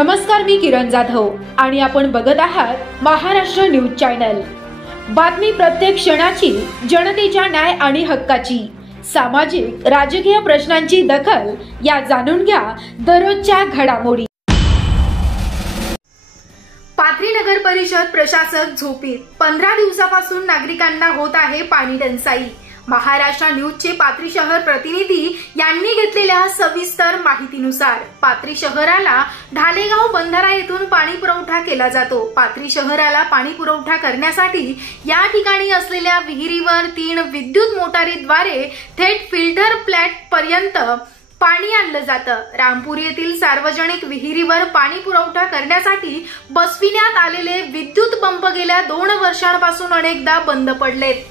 नमस्कार, मी किरण जाधव आणि आपण बघत आहात महाराष्ट्र न्यूज चॅनल। बातमी प्रत्येक क्षणाची, जनतेच्या न्याय आणि हक्काची, सामाजिक राजकीय प्रश्नांची दखल या जाणून घ्या दररोजच्या घडामोडी। पाथरी नगर परिषद प्रशासक झोपीत, 15 दिवसापासून नागरिकांना होत आहे पाणी टंचाई। महाराष्ट्र न्यूजचे पाथरी शहर प्रतिनिधी यांनी घेतलेल्या सविस्तर माहितीनुसार पाथरी शहराला ढालेगाव बंधारा येथून पाणी पुरवठा केला जातो। पाथरी शहराला पाणी पुरवठा करण्यासाठी या ठिकाणी असलेल्या विहिरीवर 3 विद्युत मोटारीद्वारे थेट फिल्टर प्लॅट पर्यंत पाणी आणलं जातं। रामपूर येथील सार्वजनिक विहिरीवर पाणी पुरवठा करण्यासाठी बसविण्यात आलेले विद्युत पंप गेल्या 2 वर्षांपासून अनेकदा बंद पडलेत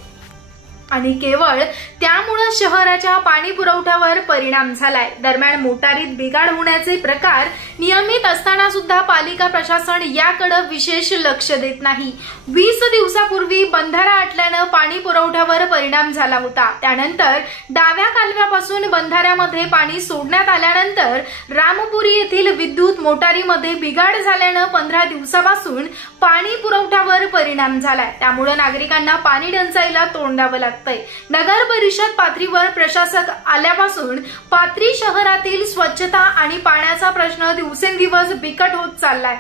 आणि केवळ त्यामुळे शहराच्या पाणी पुरवठ्यावर परिणाम झालाय। दरम्यान मोटारीत बिघाड होण्याचे प्रकार नियमित असताना सुद्धा पालिका प्रशासन याकडे विशेष लक्ष देत नाही। 20 दिवसापूर्वी बंधारा आटल्याने पाणी पुरवठ्यावर परिणाम झाला होता। त्यानंतर डाव्या कालव्यापासून बंधाऱ्यामध्ये पाणी सोडण्यात आल्यानंतर रामपुरी येथील विद्युत मोटारीमध्ये बिघाड झाल्याने 15 दिवसापासून पाणी पुरवठ्यावर परिणाम झालाय। त्यामुळे नागरिकांना पाणी टंचाईला तोंड द्यावं लागतं। नगर परिषद पाथरीवर प्रशासक आल्यापासून पाथरी शहरातील स्वच्छता आणि पाण्याचा प्रश्न दिवसेंदिवस बिकट होत चाललाय,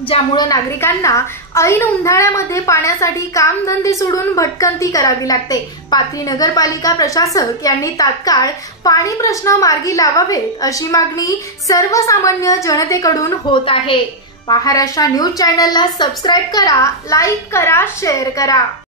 ज्यामुळे नागरिकांना ऐन उन्हाळ्यामध्ये पाण्यासाठी कामधंदे सोडून भटकंती करावी लागते। पाथरी नगरपालिका प्रशासक यांनी तात्काळ पाणी प्रश्न मार्गी लावावेत अशी मागणी सर्वसामान्य जनतेकडून होत आहे। महाराष्ट्र न्यूज चॅनलला सबस्क्राइब करा, लाईक करा, शेअर करा।